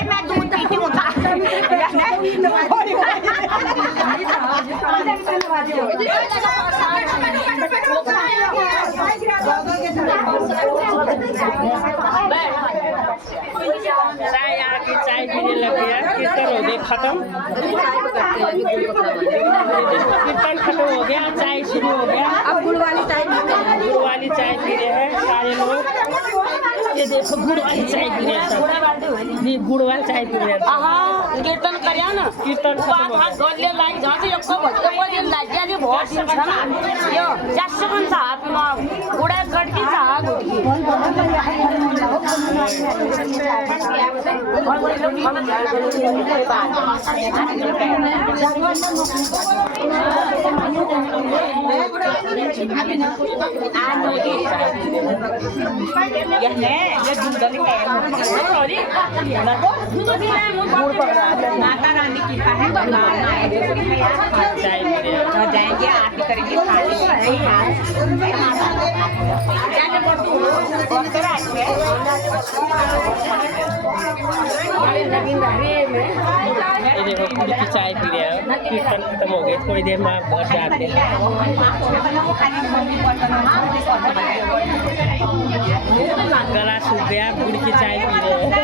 मैं दूध पीती हूँ चाय यहाँ की चाय पीने लग गया। कीर्तन हो गया खत्म, कीर्तन खत्म हो गया, चाय शुरू हो गया। अब गुड़ वाली चाय पी रहे हैं सारे लोग। ये देखो गुड़ वाली चाय पी रहे हैं सब। जी गुड़ वाली चाय पी रहे हैं। कीर्तन करिया ना कीर्तन खत्म हो गया। गले लाग जान्छ यो कबले लाग्याले भोट दिन्छ न यो जास्त पनि छ हातमा उडा गड्की छ माता रानी की है चाय पी रहे हैं। जाएंगे आरती करेंगे ये देखो गुड़ की चाय पी रहे हैं। कीर्तन खत्म हो गए, थोड़ी देर में घर जाते हैं। गला सूख गया, गुड़ की चाय पी रहे हैं।